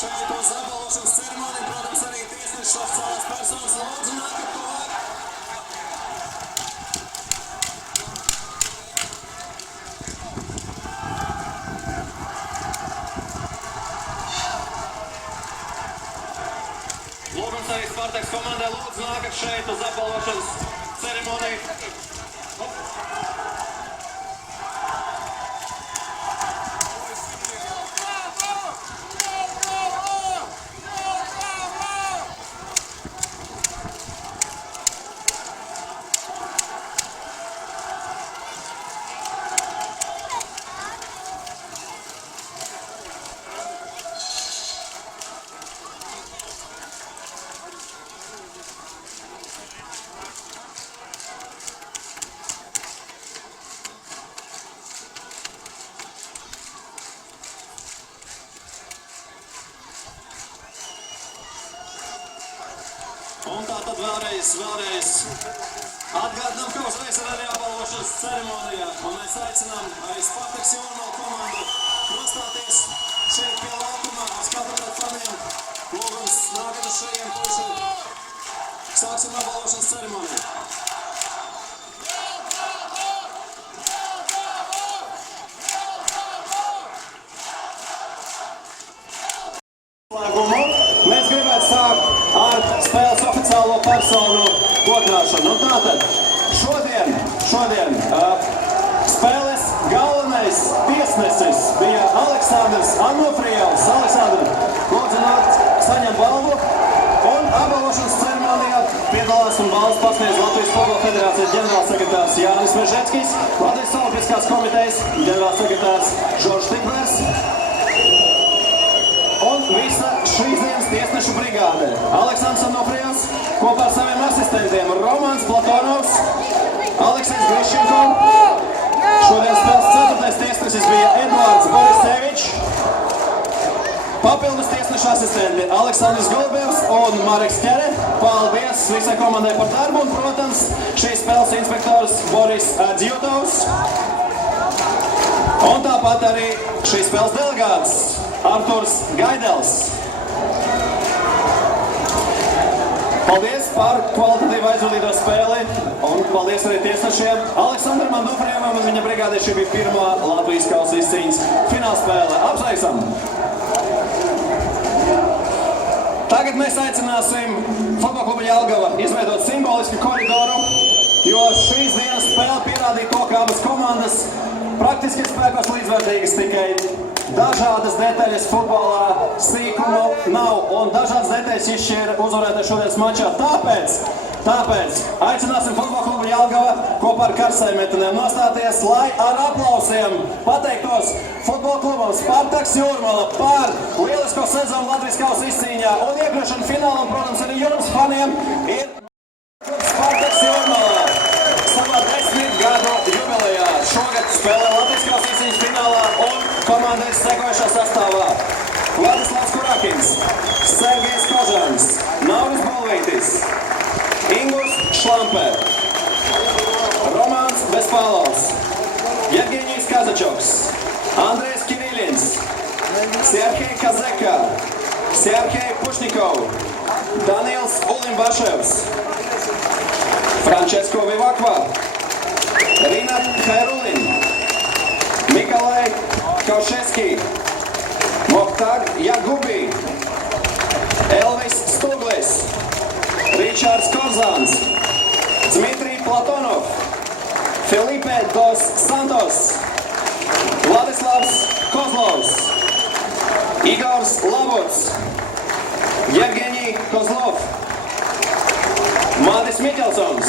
šeit uz apbalvošanas ceremoniju, protams, arī tiesneši oficiālās personas. Lūdzu, nākat tuvāk. Lūgums arī Spartaks komandai, lūdzu, nākat šeit uz apbalvošanas ceremoniju. Un tātad vēlreiz atgādinām, ka uzreiz ir arī apbalvošanas ceremonijā. Un mēs aicinām arī Spartaks Jūrmala komandu nostāties šeit pie laukuma uz katru faniem. Lūgums nākat uz šajiem puiši. Sāksim apbalvošanas ceremoniju. Mēs gribētu sākt ar spēles oficiālo personu godināšanu. Un tātad šodien spēles galvenais tiesnesis bija Aleksandrs Anofrijevs. Aleksandr, lūdzu nākt saņem balvu. Un apbalvošanas ceremonijā piedalās un balvas pasniedz Latvijas Futbola federācijas ģenerālsekretārs Jānis Mežeckis, Latvijas Olimpiskās komitejas ģenerālsekretārs Žoržs Tikvers un visa šīs dienas tiesnešu brigāde. Aleksandrs Anofrijevs kopā ar saviem asistentiem Romans Platonovs, Aleksejs Griščenko. Šodien spēles 4. tiesnesis bija Eduards Borisevičs. Papildus tiesnešu asistenti Aleksandrs Golubevs un Mareks Ķere. Paldies visai komandai par darbu un, protams, šīs spēles inspektors Boris Djutovs. Un tāpat arī šīs spēles delegāts Arturs Gaidels. Paldies par kvalitatīvu aizvadīto spēli un paldies arī tiesnešiem. Aleksandram Anofrijevam un viņa brigādē šī bija pirmā Latvijas kausa izcīņas finālspēle. Apsveicam! Tagad mēs aicināsim Futbola klubu Jelgava izveidot simbolisku koridoru, jo šīs dienas spēle pierādīja to, ka abas komandas praktiski spēkos līdzvērtīgas, tikai dažādas detaļas futbolā sīkumu nav un dažādas detaļas izšķira uzvarētāji šodienas mačā. Tāpēc aicināsim Futbola klubu Jelgava kopā ar karsējmetenēm nostāties, lai ar aplausiem pateiktos futbola klubam Spartaks Jūrmala par lielisko sezonu Latvijas kausa izcīņā un iekļūšanu finālā. Un, protams, arī jums faniem ir Spartaks Jūrmala savā 10 gadu jubilejā. Šogad spēlē Latvijas kausa izcīņas finālā un komandas sekojušā sastāvā Vladislavs Kurakins, Sergejs Kožans, Nauris Bulvītis, Ingus Šlampe, Romāns Bespālovs, Jevgeņijs Kazačoks, Andrejs Kirillins, Serhej Kazeka, Serhej Pušnikov, Daniels Ulimbaševs, Frančesko Vivakva, Rinat Hairulin, Mikalai Kaušeski, Mohtar Jagubi, Elvis Stuglis, Ričards Korzāns, Dmitrij Platonov, Filipe dos Santos, Vladislavs Kozlovs, Igors Labots, Jevgeņij Kozlov, Madis Miķelsons,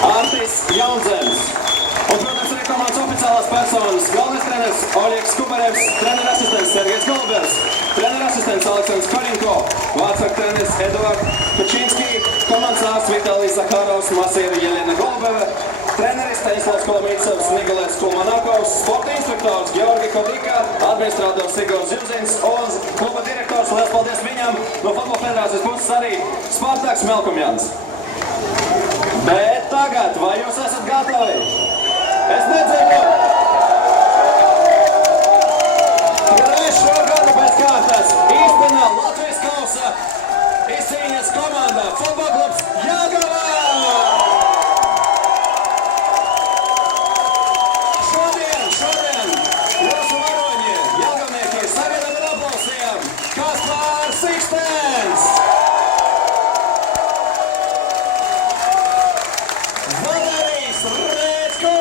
Artis Jaunzems. Un, protams, arī komandas oficiālās personas. Galvenais treneris Oļegs Kubarevs, treneris asistents Sergejs Golubevs, treneris asistents Aleksandrs Korinko, vārdsargu treneris Eduards Kačinski, komandas ārsts Vitālijs Zakharovs, masīra Jelena Golubeve, treneris Staņislavs Kolomīcevs, Nikolēts Kulmanakovs, sporta instruktors Georgi Kodika, administrators Igors Juzins un kluba direktors. Liels paldies viņam no Futbola federācijas puses arī Spartaks Melkumjans. Bet tagad, vai jūs esat gatavi? Es nedzirdu! Trešo gadu pēc kārtas! kārtas īstenā Latvijas kausa izcīņas komanda Futbola klubs Jelgava! Šodien jūsu varoņi, jelgavnieki, sagaidām ar aplausiem Kaspars Ikstens! Valerijs Rēcko!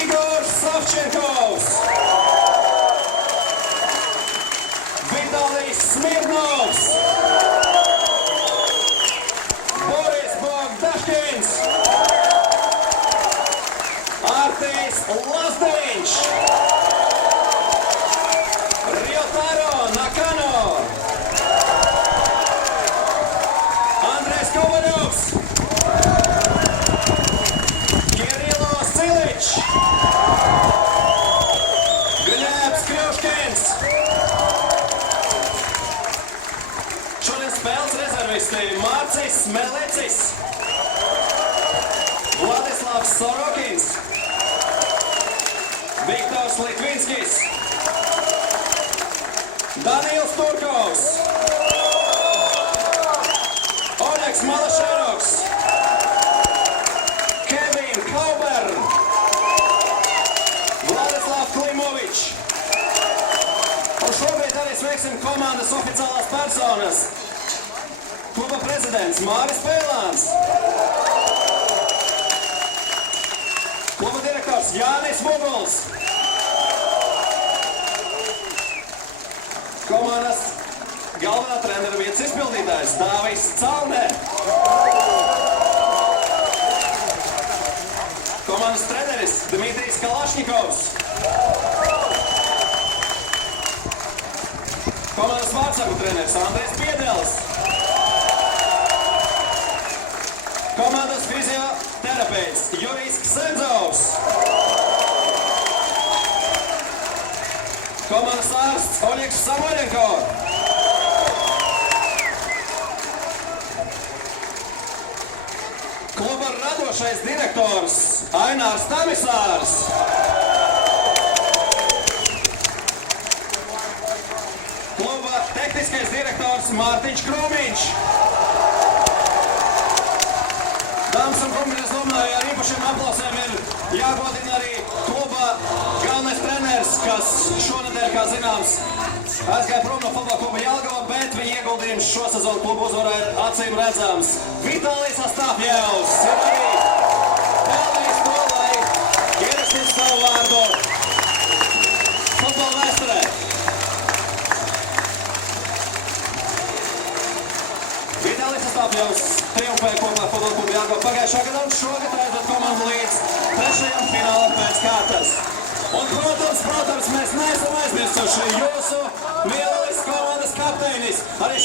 Igors Savčenkovs! Vitalijs Smirnovs! Boris Bogdaškins! Artīs Lazdiņš! Ryotaro Nakano! Andrejs Kovaļovs! Kirilo Silič! Gļēbs Kļuškins! Šodien spēles rezervisti Mārcis Melicis, Vladislavs Sorokins, Viktors Litvinskis, Daniils Turkovs, Oļegs Malašeroks, Kevin Kauber, Vladislav Klimovič. Un šobrīd arī sveiksim komandas oficiālās personas. Kluba prezidents Māris Pēlāns. Kluba direktors Jānis Muguls. Komandas galvenā trenera vietas izpildītājs Dāvis Calnē. Komandas treneris Dmitrijs Kalašņikovs. Komandas vārdsargu treneris Andrejs Piedelis. Komandas fizioterapeits Jurijs Ksenzovs. Komandas ārsts Oļegs Samoļenko. Kluba radošais direktors Ainārs Tamisārs. Kluba tehniskais direktors Mārtiņš Krūmiņš. Dāmas un kungi, es domāju, ar īpašiem aplausiem ir jāgodina arī kluba galvenais treneris, kas šonedēļ, kā zināms, aizgāja prom no Futbola kluba Jelgava, bet viņa ieguldījums šo sezonu klubu uzvarā ir acīm redzams. Vitalijs Astafjevs ir arī pelnījis to, lai ierakstītu savu vārdu futbola vēsturē. Vitalijs Astafjevs triumfēja kopā ar Futbola klubu Jelgava pagājušā gadā un šogad aizved komandu līdz trešajam finālam pēc kārtas. Un, protams, mēs neesam aizmirsuši jūsu lielais komandas kapteinis, arī